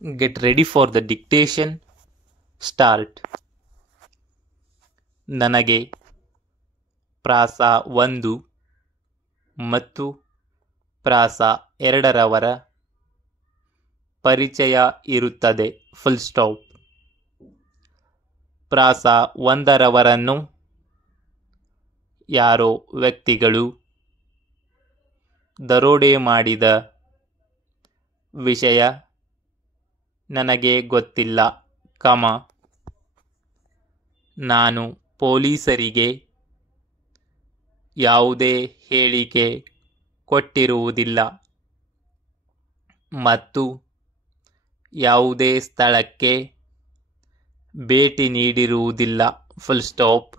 Get ready for the dictation. Start. ನನಗೆ ಪ್ರಾಸ 1 ಮತ್ತು ಪ್ರಾಸ 2ರವರ ಪರಿಚಯ ಇರುತ್ತದೆ. Full stop. ಪ್ರಾಸ 1ರವರನ್ನು ಯಾರೋ ವ್ಯಕ್ತಿಗಳು ದರೋಡೆ ಮಾಡಿದ ವಿಷಯ ನನಗೆ ಗೊತ್ತಿಲ್ಲ, ನಾನು ಪೊಲೀಸರಿಗೆ ಯಾವುದೇ ಹೇಳಿಕೆ ಕೊಟ್ಟಿರುವುದಿಲ್ಲ ಮತ್ತು ಯಾವುದೇ ಸ್ಥಳಕ್ಕೆ ಭೇಟಿ ನೀಡಿರುವುದಿಲ್ಲ. Full stop.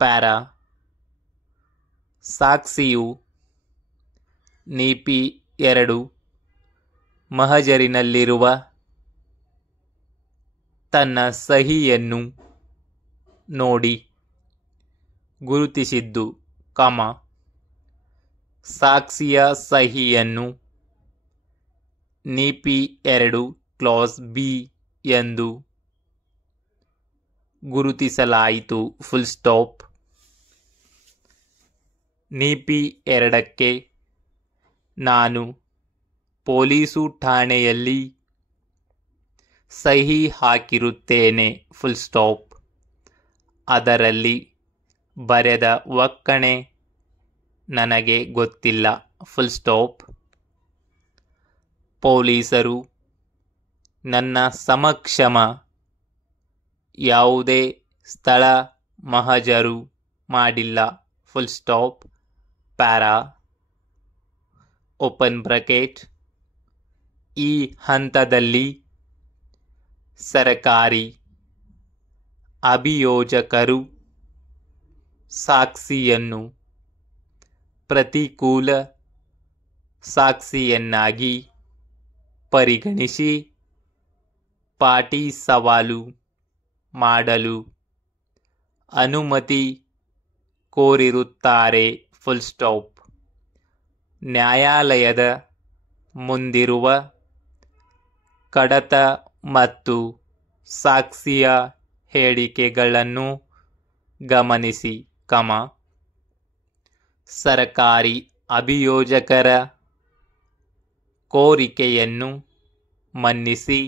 ಪ್ಯಾರಾ. ಸಾಕ್ಷಿಯು ನೀಪಿ 2 ಮಹಜರಿನಲ್ಲಿರುವ ತನ್ನ ಸಹಿಯನ್ನು ನೋಡಿ ಗುರುತಿಸಿದ್ದು, ಸಾಕ್ಷಿಯ ಸಹಿಯನ್ನು ನೀಪಿ 2 ಕ್ಲಾಸ್ ಬಿ ಎಂದು ಗುರುತಿಸಲಾಯಿತು. Full stop. ನೀಪಿ 2ಕ್ಕೆ ನಾನು ಪೊಲೀಸು ಠಾಣೆಯಲ್ಲಿ ಸಹಿ ಹಾಕಿರುತ್ತೇನೆ. Full stop. ಅದರಲ್ಲಿ ಬರೆದ ಒಕ್ಕಣೆ ನನಗೆ ಗೊತ್ತಿಲ್ಲ. Full stop. ಪೊಲೀಸರು ನನ್ನ ಸಮಕ್ಷಮ ಯಾವುದೇ ಸ್ಥಳ ಮಹಜರು ಮಾಡಿಲ್ಲ. Full stop. Para. Open bracket. ಈ ಹಂತದಲ್ಲಿ ಸರಕಾರಿ ಅಭಿಯೋಜಕರು ಸಾಕ್ಷಿಯನ್ನು ಪ್ರತಿಕೂಲ ಸಾಕ್ಷಿಯನ್ನಾಗಿ ಪರಿಗಣಿಸಿ ಪಾಟಿ ಸವಾಲು ಮಾಡಲು ಅನುಮತಿ ಕೋರಿರುತ್ತಾರೆ. Full stop. ನ್ಯಾಯಾಲಯದ ಮುಂದಿರುವ ಕಡತ ಮತ್ತು ಸಾಕ್ಷಿಯ ಹೇಳಿಕೆಗಳನ್ನು ಗಮನಿಸಿ, ಸರಕಾರಿ ಅಭಿಯೋಜಕರ ಕೋರಿಕೆಯನ್ನು ಮನ್ನಿಸಿ,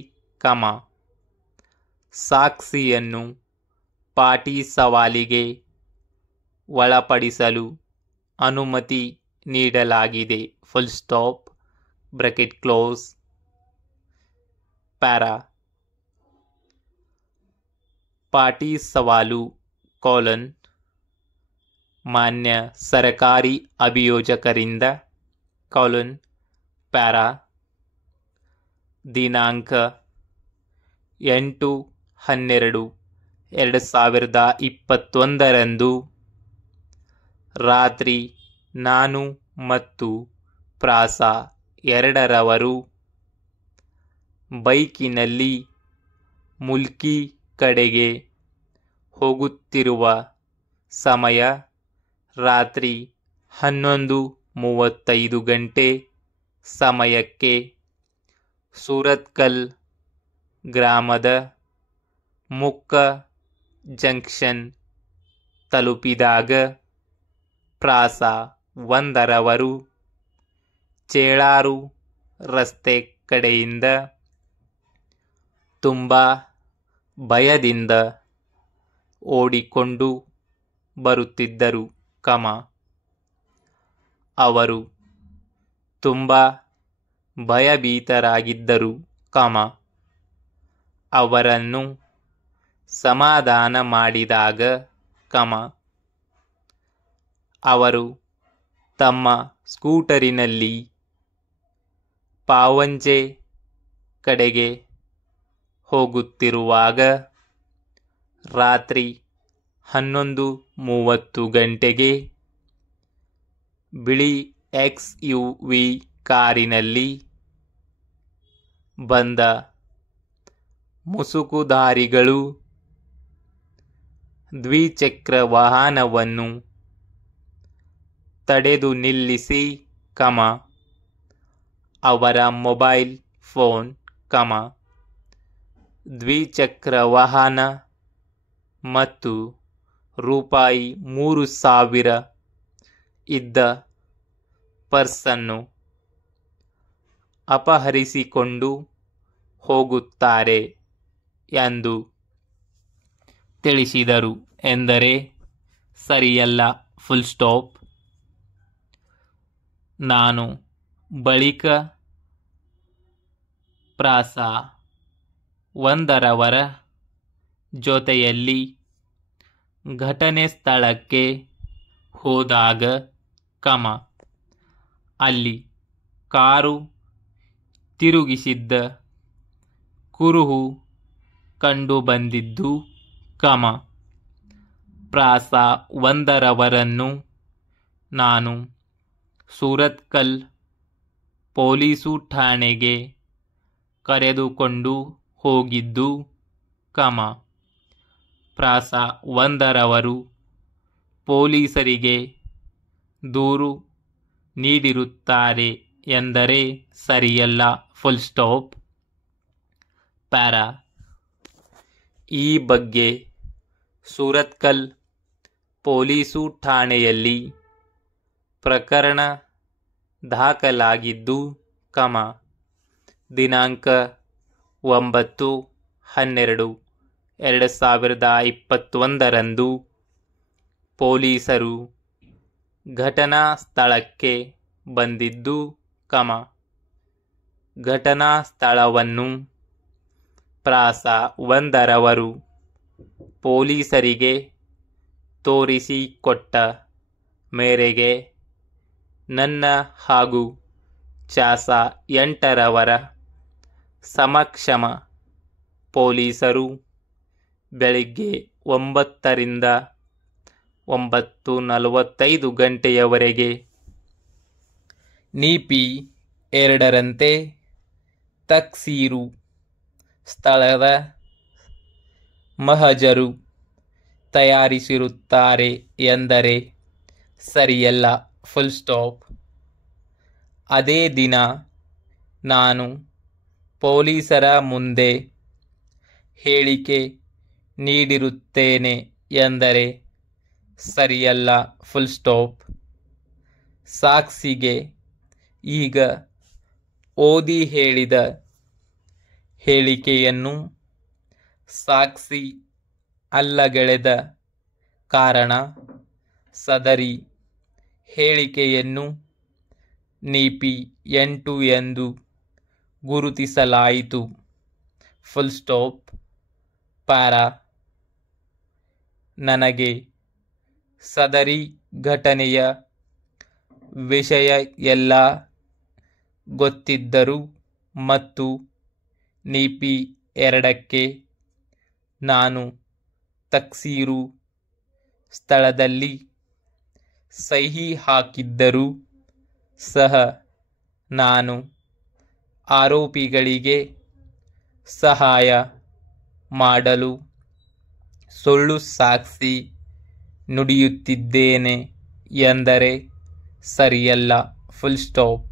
ಸಾಕ್ಷಿಯನ್ನು ಪಾಟಿ ಸವಾಲಿಗೆ ಒಳಪಡಿಸಲು ಅನುಮತಿ ನೀಡಲಾಗಿದೆ. Full stop. Bracket close. Para. ಪಾಟಿ ಸವಾಲು ಕೋಲನ್ ಮಾನ್ಯ ಸರಕಾರಿ ಅಭಿಯೋಜಕರಿಂದ ಪ್ಯಾರಾ ದಿನಾಂಕ 8/12/2021 ರಾತ್ರಿ ನಾನು ಮತ್ತು ಪ್ರಾಸ 2ರವರು ಬೈಕಿನಲ್ಲಿ ಮುಲ್ಕಿ ಕಡೆಗೆ ಹೋಗುತ್ತಿರುವ ಸಮಯ ರಾತ್ರಿ 11:35 ಗಂಟೆ ಸಮಯಕ್ಕೆ ಸೂರತ್ಕಲ್ ಗ್ರಾಮದ ಮುಕ್ಕ ಜಂಕ್ಷನ್ ತಲುಪಿದಾಗ ಪ್ರಾಸ 1ರವರು ಚೇಳಾರು ರಸ್ತೆ ಕಡೆಯಿಂದ ತುಂಬ ಭಯದಿಂದ ಓಡಿಕೊಂಡು ಬರುತ್ತಿದ್ದರು, ಅವರು ತುಂಬ ಭಯಭೀತರಾಗಿದ್ದರು, ಅವರನ್ನು ಸಮಾಧಾನ ಮಾಡಿದಾಗ, ಅವರು ತಮ್ಮ ಸ್ಕೂಟರಿನಲ್ಲಿ ಪಾವಂಜೆ ಕಡೆಗೆ ಹೋಗುತ್ತಿರುವಾಗ ರಾತ್ರಿ 11:30 ಗಂಟೆಗೆ ಬಿಳಿ XUV ಕಾರಿನಲ್ಲಿ ಬಂದ ಮುಸುಕುಧಾರಿಗಳು ದ್ವಿಚಕ್ರ ವಾಹನವನ್ನು ತಡೆದು ನಿಲ್ಲಿಸಿ, ಅವರ ಮೊಬೈಲ್ ಫೋನ್ ಕಮ ದ್ವಿಚಕ್ರ ವಾಹನ ಮತ್ತು ರೂಪಾಯಿ 3,000 ಇದ್ದ ಪರ್ಸನ್ನು ಅಪಹರಿಸಿಕೊಂಡು ಹೋಗುತ್ತಾರೆ ಎಂದು ತಿಳಿಸಿದರು ಎಂದರೆ ಸರಿಯಲ್ಲ. Full stop. ನಾನು ಬಳಿಕ ಪ್ರಾಸ ಒಂದರವರ ಜೊತೆಯಲ್ಲಿ ಘಟನೆ ಸ್ಥಳಕ್ಕೆ ಹೋದಾಗ ಕಮ ಅಲ್ಲಿ ಕಾರು ತಿರುಗಿಸಿದ್ದ ಕುರುಹು ಕಂಡುಬಂದಿದ್ದು ಕಮ ಪ್ರಾಸ ಒಂದರವರನ್ನು ನಾನು ಸೂರತ್ಕಲ್ ಪೊಲೀಸು ಠಾಣೆಗೆ ಕರೆದುಕೊಂಡು ಹೋಗಿದ್ದು ಕಮ ಪ್ರಾಸ ಒಂದರವರು ಪೊಲೀಸರಿಗೆ ದೂರು ನೀಡಿರುತ್ತಾರೆ ಎಂದರೆ ಸರಿಯಲ್ಲ. Full stop. ಪ್ಯಾರಾ ಈ ಬಗ್ಗೆ ಸೂರತ್ಕಲ್ ಪೊಲೀಸು ಠಾಣೆಯಲ್ಲಿ ಪ್ರಕರಣ ದಾಖಲಾಗಿದ್ದು ಕಮ ದಿನಾಂಕ 9/12/2021 ಪೊಲೀಸರು ಘಟನಾ ಸ್ಥಳಕ್ಕೆ ಬಂದಿದ್ದು ಕಮ ಘಟನಾ ಸ್ಥಳವನ್ನು ಪ್ರಾಸ ಒಂದರವರು ಪೊಲೀಸರಿಗೆ ತೋರಿಸಿಕೊಟ್ಟ ಮೇರೆಗೆ ನನ್ನ ಹಾಗೂ ಚಾಸ 8ರವರ ಸಮಕ್ಷಮ ಪೊಲೀಸರು ಬೆಳಿಗ್ಗೆ 9ರಿಂದ 9:45 ಗಂಟೆಯವರೆಗೆ ನೀಪಿ 2ರಂತೆ ತಕ್ಸೀರು ಸ್ಥಳದ ಮಹಜರು ತಯಾರಿಸಿರುತ್ತಾರೆ ಎಂದರೆ ಸರಿಯಲ್ಲ. Full stop. ಅದೇ ದಿನ ನಾನು ಪೊಲೀಸರ ಮುಂದೆ ಹೇಳಿಕೆ ನೀಡಿರುತ್ತೇನೆ ಎಂದರೆ ಸರಿಯಲ್ಲ. Full stop. ಸಾಕ್ಷಿಗೆ ಈಗ ಓದಿ ಹೇಳಿದ ಹೇಳಿಕೆಯನ್ನು ಸಾಕ್ಷಿ ಅಲ್ಲಗಳೆದ ಕಾರಣ ಸದರಿ ಹೇಳಿಕೆಯನ್ನು ನೀಪಿ 8 ಎಂದು ಗುರುತಿಸಲಾಯಿತು. Full stop. ಪ್ಯಾರಾ ನನಗೆ ಸದರಿ ಘಟನೆಯ ವಿಷಯ ಎಲ್ಲ ಗೊತ್ತಿದ್ದರು ಮತ್ತು ನೀಪಿ 2ಕ್ಕೆ ನಾನು ತಕ್ಸೀರು ಸ್ಥಳದಲ್ಲಿ ಸಹಿ ಹಾಕಿದ್ದರೂ ಸಹ ನಾನು ಆರೋಪಿಗಳಿಗೆ ಸಹಾಯ ಮಾಡಲು ಸುಳ್ಳು ಸಾಕ್ಷಿ ನುಡಿಯುತ್ತಿದ್ದೇನೆ ಎಂದರೆ ಸರಿಯಲ್ಲ. Full stop.